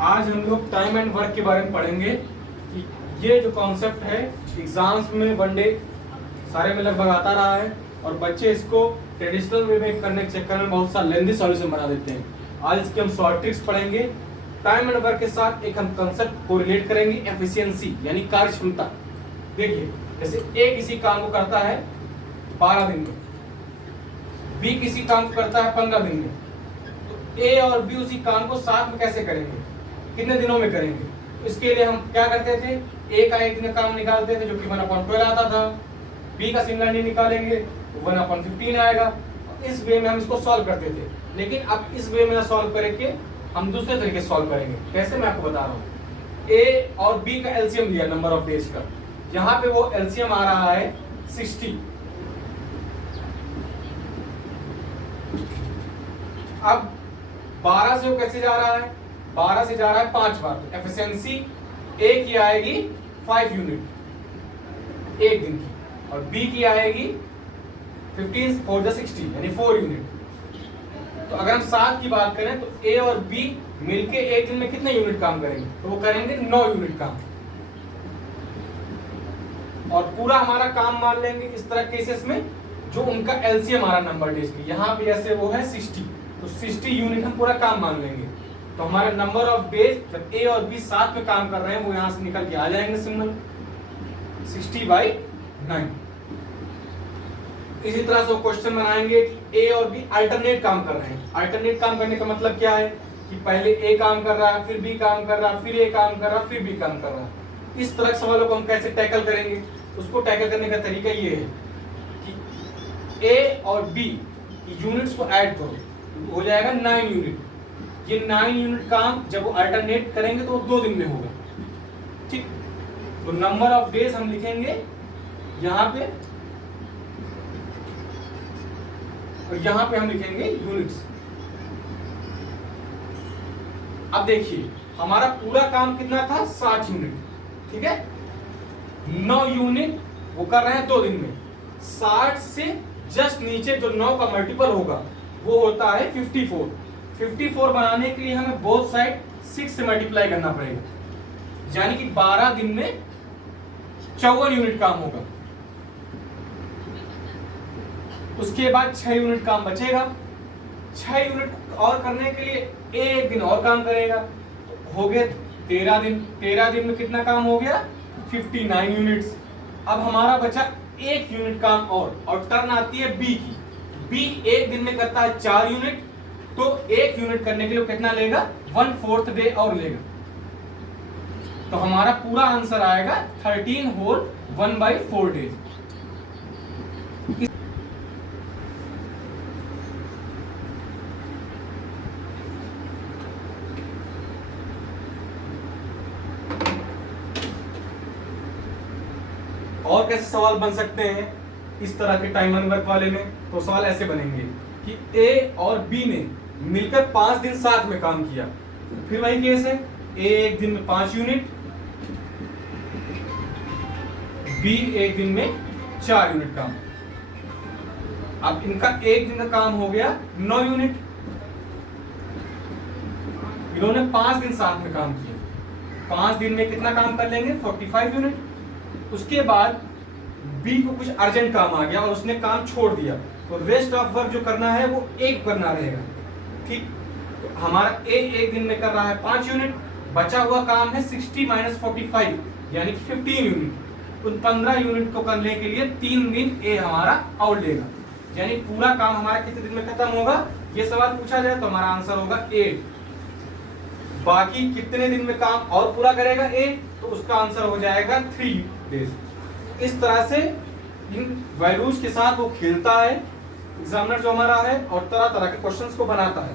आज हम लोग टाइम एंड वर्क के बारे में पढ़ेंगे कि ये जो कॉन्सेप्ट है एग्जाम्स में वनडे सारे में लगभग आता रहा है और बच्चे इसको ट्रेडिशनल वे में करने के चक्कर में बहुत सा लेंथी सॉल्यूशन बना देते हैं। आज इसके हम शॉर्ट ट्रिक्स पढ़ेंगे। टाइम एंड वर्क के साथ एक हम कंसेप्ट को रिलेट करेंगे, एफिशिएंसी यानी कार्य क्षमता। देखिए, जैसे ए किसी काम को करता है 12 दिन में, बी किसी काम को करता है 15 दिन में, तो ए और बी उसी काम को साथ में कैसे करेंगे, कितने दिनों में करेंगे? तो इसके लिए हम क्या करते थे, ए का एक दिन का काम निकालते थे जो कि 1/12 आता था, बी का सिंगल डे निकालेंगे तो 1/15 आएगा। इस वे में हम इसको सॉल्व करते थे, लेकिन अब इस वे में सॉल्व करके हम दूसरे तरीके से सॉल्व करेंगे। कैसे, मैं आपको बता रहा हूँ। ए और बी का एलसीएम लिया नंबर ऑफ डेज का, यहाँ पे वो एलसीएम आ रहा है 60। अब 12 से वो कैसे जा रहा है, 12 से जा रहा है 5 बार, तो एफिशिएंसी ए की आएगी 5 यूनिट एक दिन की, और बी की आएगी 15 4 द 60 यानी 4 यूनिट। तो अगर हम 7 की बात करें तो ए और बी मिलके एक दिन में कितने यूनिट काम करेंगे, तो वो करेंगे 9 यूनिट काम। और पूरा हमारा काम मान लेंगे इस तरह केसेस में जो उनका एलसीएम आ रहा नंबर डेज की, यहाँ पे जैसे वो है 60, तो 60 यूनिट हम पूरा काम मान लेंगे। तो हमारा नंबर ऑफ डेज जब ए और बी साथ में काम कर रहे हैं वो यहाँ से निकल के आ जाएंगे सिंबल 60/9। इसी तरह से क्वेश्चन बनाएंगे कि ए और बी अल्टरनेट काम कर रहे हैं। अल्टरनेट काम करने का मतलब क्या है कि पहले ए काम कर रहा है, फिर बी काम कर रहा है, फिर ए काम कर रहा है, फिर बी काम कर रहा है। इस तरह के सवालों को हम कैसे टैकल करेंगे, उसको टैकल करने का तरीका ये है कि ए और बी की यूनिट्स को ऐड करो, हो जाएगा 9 यूनिट। ये 9 यूनिट काम जब वो अल्टरनेट करेंगे तो वो 2 दिन में होगा। ठीक, तो नंबर ऑफ डेज हम लिखेंगे यहाँ पे, और यहाँ पे हम लिखेंगे यूनिट्स। अब देखिए हमारा पूरा काम कितना था, 60 यूनिट। ठीक है, 9 यूनिट वो कर रहे हैं 2 दिन में। 60 से जस्ट नीचे जो 9 का मल्टीपल होगा वो होता है 54। 54 बनाने के लिए हमें बोथ साइड 6 से मल्टीप्लाई करना पड़ेगा, यानी कि 12 दिन में 54 यूनिट काम होगा। उसके बाद 6 यूनिट काम बचेगा। 6 यूनिट और करने के लिए एक दिन और काम करेगा, तो हो गए 13 दिन। 13 दिन में कितना काम हो गया, 59 यूनिट्स। अब हमारा बचा 1 यूनिट काम और टर्न आती है बी की। बी एक दिन में करता है 4 यूनिट, तो 1 यूनिट करने के लिए कितना लेगा, 1/4 डे और लेगा। तो हमारा पूरा आंसर आएगा 13 होल 1/4 डेज। और कैसे सवाल बन सकते हैं इस तरह के टाइम एंड वर्क वाले में, तो सवाल ऐसे बनेंगे कि ए और बी ने मिलकर 5 दिन साथ में काम किया, फिर वही केस है, ए एक दिन में 5 यूनिट, बी एक दिन में 4 यूनिट काम। अब इनका एक दिन का काम हो गया 9 यूनिट। इन्होंने 5 दिन साथ में काम किया, 5 दिन में कितना काम कर लेंगे, 45 यूनिट। उसके बाद बी को कुछ अर्जेंट काम आ गया और उसने काम छोड़ दिया, तो रेस्ट ऑफ वर्क जो करना है वो एक करना रहेगा। ठीक, तो हमारा ए एक दिन में कर रहा है 5 यूनिट, बचा हुआ काम है 60 - 45 यानी कि 15 यूनिट। उन 15 यूनिट को करने के लिए 3 दिन ए हमारा और लेगा, यानी पूरा काम हमारा कितने दिन में खत्म होगा। ये सवाल पूछा जाए तो हमारा आंसर होगा 8। बाकी कितने दिन में काम और पूरा करेगा ए, तो उसका आंसर हो जाएगा 3 डेज। इस तरह से इन वैल्यूज के साथ वो खेलता है एग्जामिनर जो हमारा है, और तरह तरह के क्वेश्चंस को बनाता है।